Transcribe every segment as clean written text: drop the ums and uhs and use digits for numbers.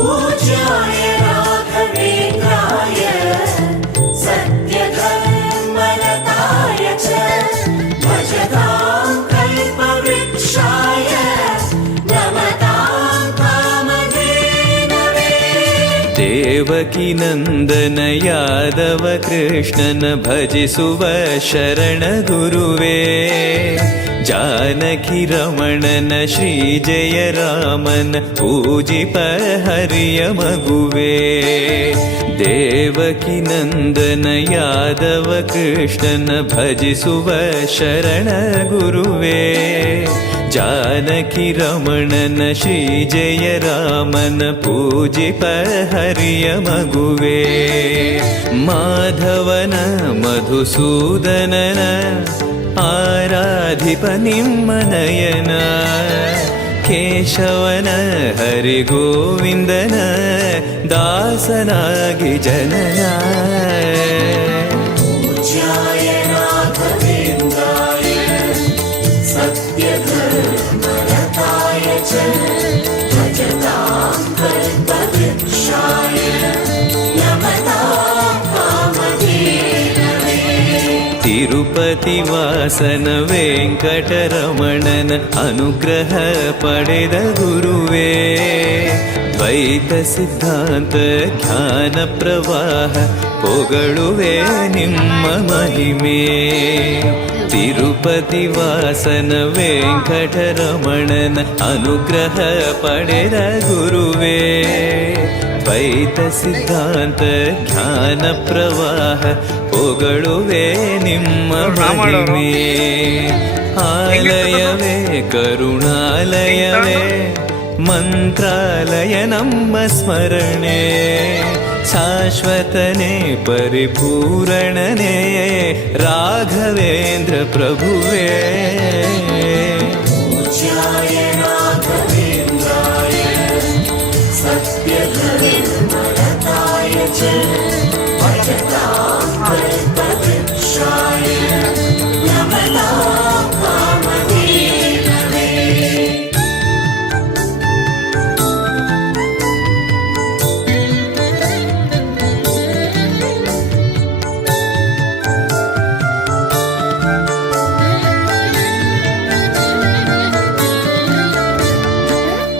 पूज्याय राघवेन्द्राय सत्यधर्मरताय च भजतां कल्पवृक्षाय नमतां कामधेनवे। देवकी नंदन यादव कृष्णन भजिसुव शरण गुरुवे जानकी रमणन श्री जय रामन पूजिप हरिय मगुवे। देवकी नंदन यादव कृष्णन भजिसुव शरण गुरुवे जानकी रमणन श्री जय रामन पूजिप हरिय मगुवे। माधवन मधुसूदनन आराधिप निम्मनयन केशवन हरिगोविन्दन दासनागि जनना। पूज्याय राघवेन्द्राय सत्यधर्मरताय च भजतां कल्पवृक्षाय नमतां कामधेनवे। तिरुपति वासन वेंकटरमणन अनुग्रह पडेद गुरुवे द्वैत सिद्धांत ज्ञान प्रवाह पोगळुवे निम्म महिमे। तिरुपति वासन वेंकटरमणन अनुग्रह पडेद गुरुवे द्वैत सिद्धांत ज्ञान प्रवाह पोगळुवे निम्म महिमे। आलयवे करुणालयवे मंत्रालय नम्म स्मरणे शाश्वतने परिपूरणने राघवेन्द्र प्रभुवे। पूज्याय राघवेन्द्राय सत्यधर्मरताय च भजतां कल्पवृक्षाय नमतां कामधेनवे।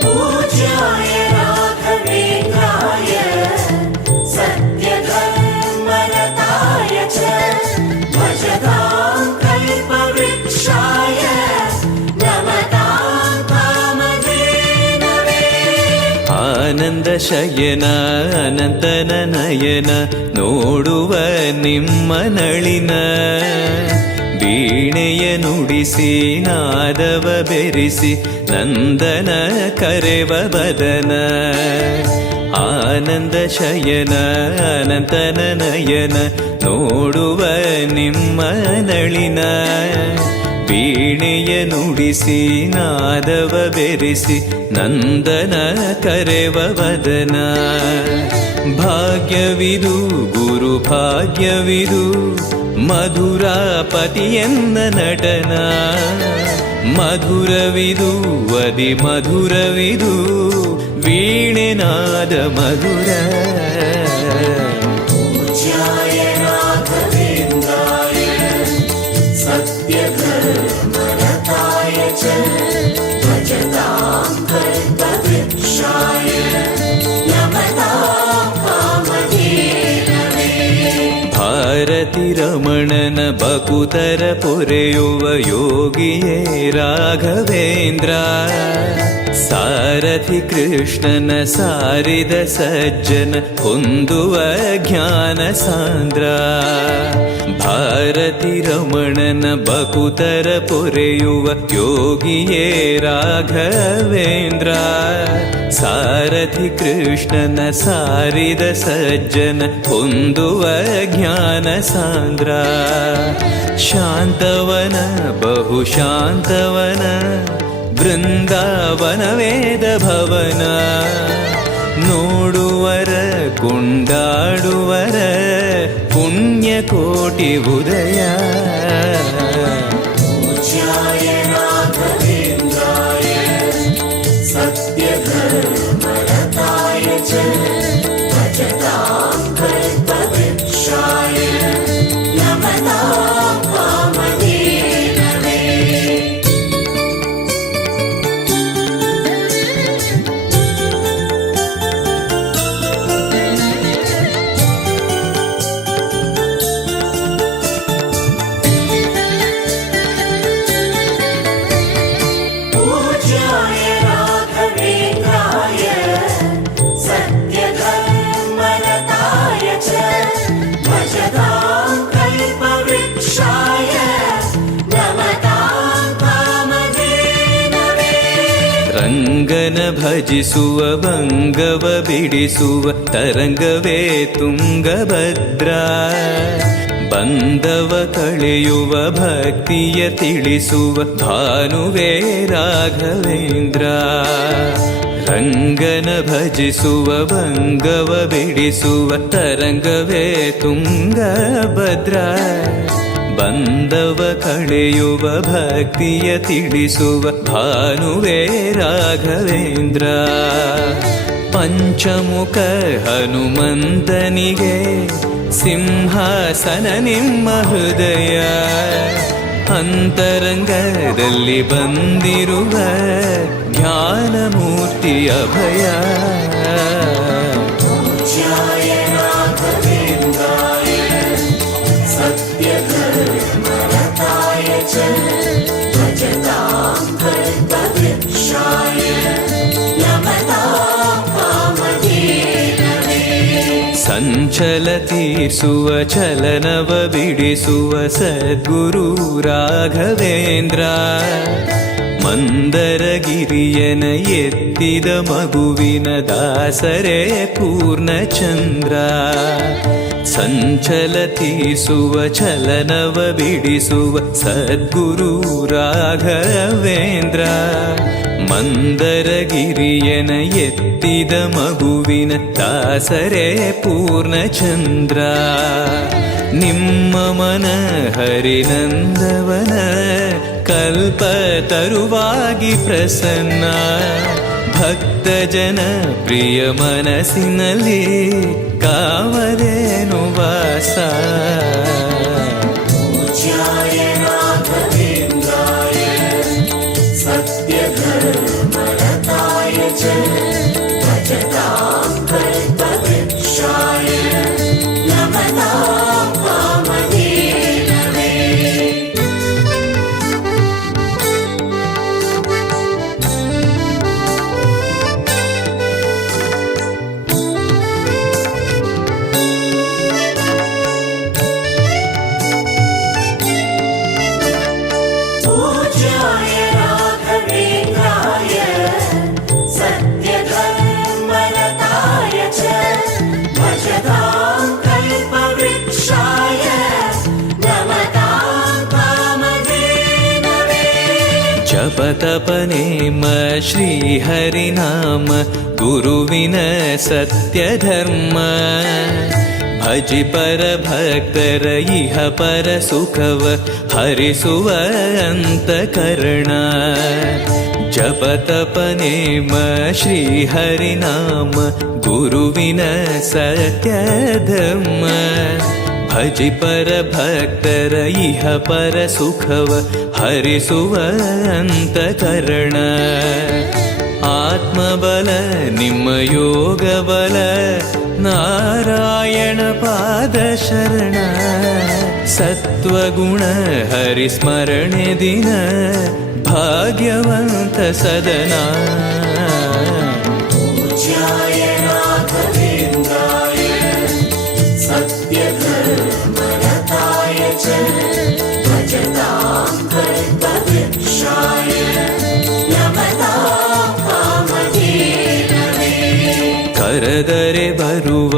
पूज्याय राघवेन्द्राय सत्यधर्मरताय च भजतां कल्पवृक्षाय नमतां कामधेनवे। आनंद शयन अनंतन नयन ನೋಡುವ ನಿಮ್ಮ ನಳಿನ ವೀಣೆಯ ನುಡಿಸಿ ನಾದವ ಬೆರಿಸಿ ನಂದನ ಕರೆವ ಬದನ ಆನಂದ ಶಯನ ಅನಂತನ ನಯನ ನೋಡುವ ನಿಮ್ಮ ನಳಿನ ವೀಣೆಯ ನುಡಿಸಿ ನಾದವ ಬೆರಿಸಿ ನಂದನ ಕರೆವ ವದನ ಭಾಗ್ಯವಿದು ಗುರು ಭಾಗ್ಯವಿದು ಮಧುರಾಪತಿಯನ್ನ ನಟನ ಮಧುರವಿದು ಅದಿ ಮಧುರವಿದು ವೀಣೆನಾದ ಮಧುರ पूज्याय राघवेन्द्राय सत्यधर्मरताय च भजतां कल्पवृक्षाय नमतां कामधेनवे। ಭಾರತಿ ರಮಣನ ಬಕುತರ ಪೊರೆಯುವ ಯೋಗಿಯೇ ರಾಘವೇಂದ್ರ ಸಾರಥಿ ಕೃಷ್ಣನ ಸಾರಿದ ಸಜ್ಜನ ಹೊಂದುವ ಜ್ಞಾನ ಸಾಂದ್ರ ಭಾರತಿ ರಮಣನ ಬಕುತರ ಪೊರೆಯುವ ಯೋಗಿಯೇ ರಾಘವೇಂದ್ರ ಸಾರಥಿ ಕೃಷ್ಣನ ಸಾರಿದ ಸಜ್ಜನ ಹೊಂದುವ ಜ್ಞಾನ ಸಾಂದ್ರ ಶಾಂತವನ ಬಹು ಶಾಂತವನ ಬೃಂದಾವನ ವೇದ ಭವನ ನೋಡುವರ ಕೊಂಡಾಡುವರ ಪುಣ್ಯಕೋಟಿ ಉದಯ पूज्याय राघवेन्द्राय सत्यधर्मरताय च भजतां कल्पवृक्षाय नमतां कामधेनवे। पूज्याय राघवेन्द्राय सत्यधर्मरताय च भजतां कल्पवृक्षाय नमतां कामधेनवे। ರಂಗನ ಭಜಿಸುವ ಭಂಗವ ಬಿಡಿಸುವ ತರಂಗವೇ ತುಂಗಭದ್ರಾ, ಬಂಧವ ಕಳೆಯುವ ಭಕ್ತಿಯ ತಿಳಿಸುವ ಭಾನುವೇ ರಾಘವೇಂದ್ರ. ರಂಗನ ಭಜಿಸುವ ಭಂಗವ ಬಿಡಿಸುವ ತರಂಗವೇ ತುಂಗಭದ್ರಾ, ಬಂಧವ ಕಳೆಯುವ ಭಕ್ತಿಯ ತಿಳಿಸುವ ಭಾನುವೇ ರಾಘವೇಂದ್ರ. ಪಂಚಮುಖ ಹನುಮಂತನಿಗೆ ಸಿಂಹಾಸನ ನಿಮ್ಮ ಹೃದಯ, ಅಂತರಂಗದಲ್ಲಿ ಬಂದಿರುವ ಜ್ಞಾನಮೂರ್ತಿ ಅಭಯ. पूज्याय राघवेन्द्राय सत्यधर्मरताय च भजतां कल्पवृक्षाय नमतां कामधेनवे। ಸಂಚಲ ತೀರಿಸುವ ಚಲನವ ಬಿಡಿಸುವ ಸದ್ಗುರು ರಾಘವೇಂದ್ರ, ಮಂದರಗಿರಿಯನ ಎತ್ತಿದ ಮಗುವಿನ ದಾಸರೇ ಪೂರ್ಣಚಂದ್ರ. ಸಂಚಲ ತೀರಿಸುವ ಚಲನವ ಬಿಡಿಸುವ ಸದ್ಗುರು ರಾಘವೇಂದ್ರ, ಮಂದರಗಿರಿಯನ ಎತ್ತಿದ ಮಗುವಿನ ದಾಸರೇ ಪೂರ್ಣಚಂದ್ರ. ನಿಮ್ಮ ಮನ ಹರಿನಂದವನ ಕಲ್ಪ ತರುವಾಗಿ ಪ್ರಸನ್ನ, ಭಕ್ತ ಜನ ಪ್ರಿಯ ಮನಸ್ಸಿನಲ್ಲಿ ಕಾಮಧೇನು ವಾಸ. पूज्याय राघवेन्द्राय सत्यधर्मरताय च भजतां कल्पवृक्षाय नमतां कामधेनवे। पूज्याय राघवेन्द्राय सत्यधर्मरताय च भजतां कल्पवृक्षाय नमतां कामधेनवे। ಜಪತಪನೇಮ ಶ್ರೀಹರಿನಾಮ ಗುರುವಿನ ಸತ್ಯಧರ್ಮ, ಭಜಿ ಪರ ಭಕ್ತರ ಇಹ ಪರ ಸುಖವ ಹರಿಸುವ ಅಂತಕರಣ. ಜಪತಪನೇಮ ಶ್ರೀಹರಿನಾಮ ಗುರುವಿನ ಸತ್ಯಧರ್ಮ, ಭಜಿ ಪರ ಭಕ್ತರ ಇಹ ಪರ ಸುಖವ ಹರಿಸುವ ಅಂತಕರಣ. ಆತ್ಮಬಲ ನಿಮ್ಮ ಯೋಗ ಬಲ ನಾರಾಯಣ ಪಾದ ಶರಣ, ಸತ್ವಗುಣ ಹರಿಸ್ಮರಣೆ ದಿನ ಭಾಗ್ಯವಂತ ಸದನ. पूज्याय राघवेन्द्राय सत्यधर्मरताय च भजतां कल्पवृक्षाय नमतां कामधेनवे। ಕರೆದರೆ ಬರುವ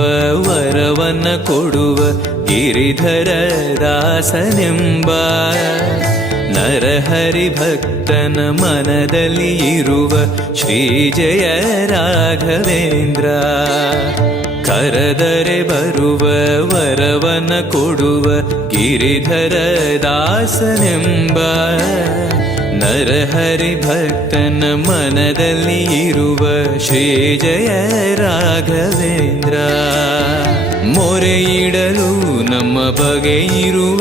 ವರವನ್ನ ಕೊಡುವ ಗಿರಿಧರ ದಾಸನೆಂಬ, ನರಹರಿ ಭಕ್ತನ ಮನದಲ್ಲಿ ಇರುವ ಶ್ರೀ ಜಯ ರಾಘವೇಂದ್ರ. ಕರೆದರೆ ಬರುವ ವರವನ ಕೊಡುವ ಗಿರಿಧರ ದಾಸನೆಂಬ, ನರಹರಿ ಭಕ್ತನ ಮನದಲ್ಲಿ ಇರುವ ಶ್ರೀ ಜಯ ರಾಘವೇಂದ್ರ. ಮೊರೆಯಿಡಲು ನಮ್ಮ ಬಗೆ ಇರುವ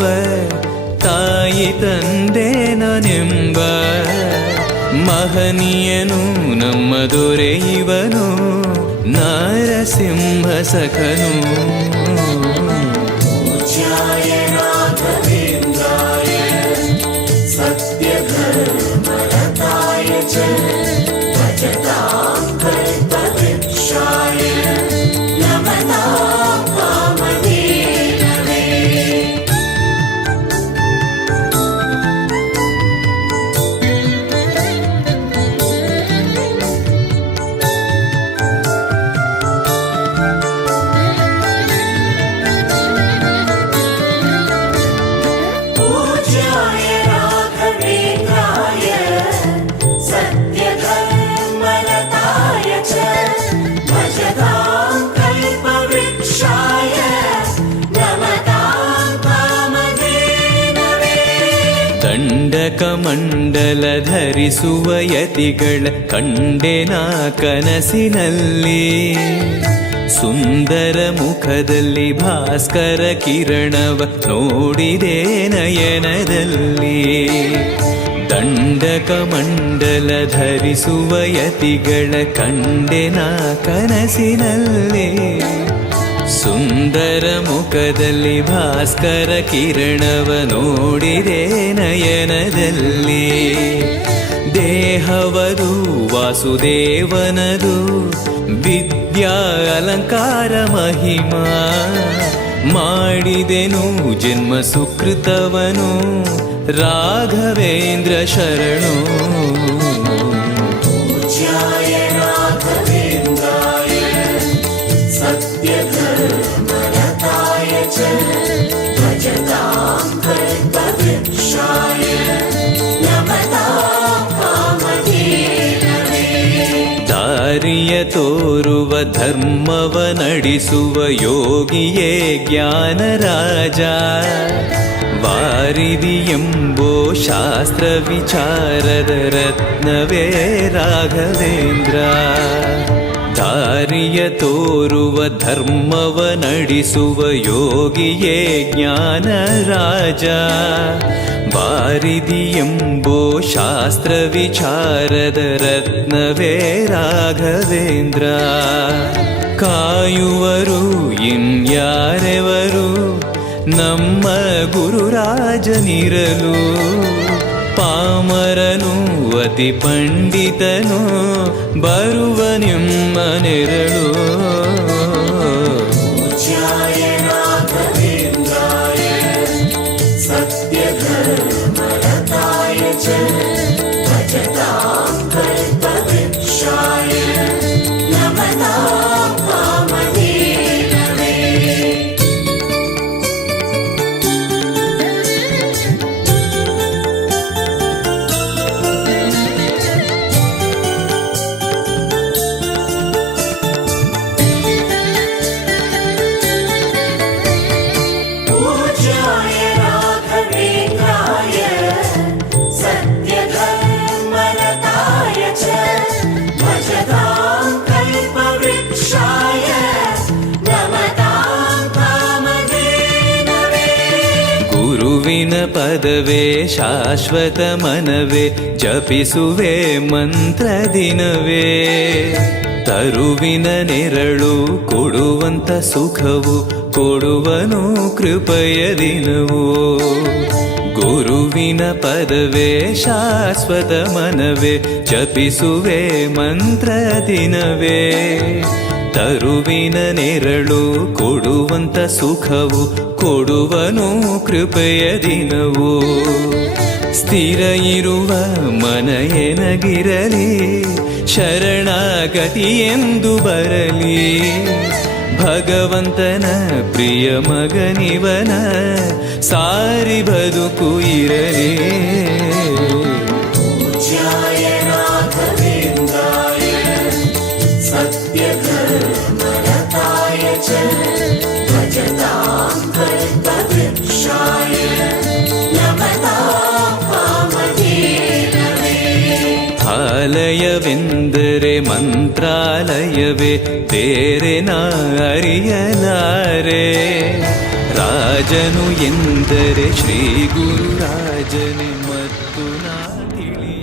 ತಾಯಿ ತಂದೆ ನಾನೆಂಬ ಮಹನೀಯನು ನಮ್ಮ ದೊರೆ ಇವನು ನಾರಸಿಂಹ ಸಖನು. पूज्याय राघवेन्द्राय सत्यधर्मरताय च भजतां कल्पवृक्षाय नमतां कामधेनवे. पूज्याय राघवेन्द्राय सत्यधर्मरताय च भजतां कल्पवृक्षाय नमतां कामधेनवे. ದಂಡಕ ಮಂಡಲ ಧರಿಸುವ ಯತಿಗಳ ಕಂಡೆನ ಕನಸಿನಲ್ಲಿ, ಸುಂದರ ಮುಖದಲ್ಲಿ ಭಾಸ್ಕರ ಕಿರಣವ ನೋಡಿದೆ ನಯನದಲ್ಲಿ. ದಂಡಕ ಮಂಡಲ ಧರಿಸುವ ಯತಿಗಳ ಕಂಡೆನ ಕನಸಿನಲ್ಲಿ, ಸುಂದರ ಮುಖದಲ್ಲಿ ಭಾಸ್ಕರ ಕಿರಣವ ನೋಡಿದೆ ನಯನದಲ್ಲಿ. ದೇಹವದು ವಾಸುದೇವನದು ವಿದ್ಯಾ ಅಲಂಕಾರ ಮಹಿಮಾ, ಮಾಡಿದೆನು ಜನ್ಮ ಸುಕೃತವನು ರಾಘವೇಂದ್ರ ಶರಣು. पूज्याय राघवेन्द्राय सत्यधर्मरताय च भजतां कल्पवृक्षाय नमतां कामधेनवे. ದಾರಿಯ ತೋರುವ ಧರ್ಮವ ನಡೆಸುವ ಯೋಗಿಯೇ ಜ್ಞಾನರಾಜ, ವಾರಿದಿ ಎಂಬೋ ಶಾಸ್ತ್ರ ವಿಚಾರದ ರತ್ನವೇ ರಾಘವೇಂದ್ರ. ದಾರಿಯ ತೋರುವ ಧರ್ಮವ ನಡೆಸುವ ಯೋಗಿಯೇ ಜ್ಞಾನರಾಜ, ವಾರಿದಿ ಎಂಬೋ ಶಾಸ್ತ್ರ ವಿಚಾರದ ರತ್ನವೇ ರಾಘವೇಂದ್ರ. ಕಾಯುವರು ಇನ್ಯಾರೆವರು ನಮ್ಮ ಗುರುರಾಜನಿರಲು, ಪಾಮರನು ಅತಿ ಪಂಡಿತನು ಬರುವ ನಿಮ್ಮ ನೆರಳು. पूज्याय राघवेन्द्राय सत्यधर्मरताय च भजतां कल्पवृक्षाय नमतां कामधेनवे. पूज्याय राघवेन्द्राय सत्यधर्मरताय च भजतां कल्पवृक्षाय नमतां कामधेनवे. ಗುರುವಿನ ಪದವೇ ಶಾಶ್ವತ ಮನವೇ ಜಪಿಸುವೆ ಮಂತ್ರ ದಿನವೇ, ತರುವಿನ ನೆರಳು ಕೊಡುವಂತ ಸುಖವು ಕೊಡುವನು ಕೃಪೆಯ ದಿನವೋ. ಗುರುವಿನ ಪದವೇ ಶಾಶ್ವತ ಮನವೇ ಜಪಿಸುವೆ ಮಂತ್ರ ದಿನವೇ, ತರುವಿನ ನೆರಳು ಕೊಡುವಂತ ಸುಖವು ಕೊಡುವನು ಕೃಪೆಯ ದಿನವೋ. ಸ್ಥಿರ ಇರುವ ಮನ ಎನಗಿರಲಿ, ಶರಣಾಗತಿ ಎಂದು ಬರಲಿ, ಭಗವಂತನ ಪ್ರಿಯ ಮಗನಿವನ ಸಾರಿ ಬದುಕು ಇರಲಿ. पूज्याय राघवेन्द्राय सत्यधर्मरताय च भजतां कल्पवृक्षाय नमतां कामधेनवे. ಆಲಯವೆಂದರೆ ಮಂತ್ರಾಲಯವೇ ಬೇರೆ ನಾ ಅರಿಯಲಾರೆ. ರಾಜನು ಎಂದರೆ ಶ್ರೀ ಗುರುರಾಜನೇ ಮತ್ತು ನಾ ತಿಳಿಯಲಾರೆ.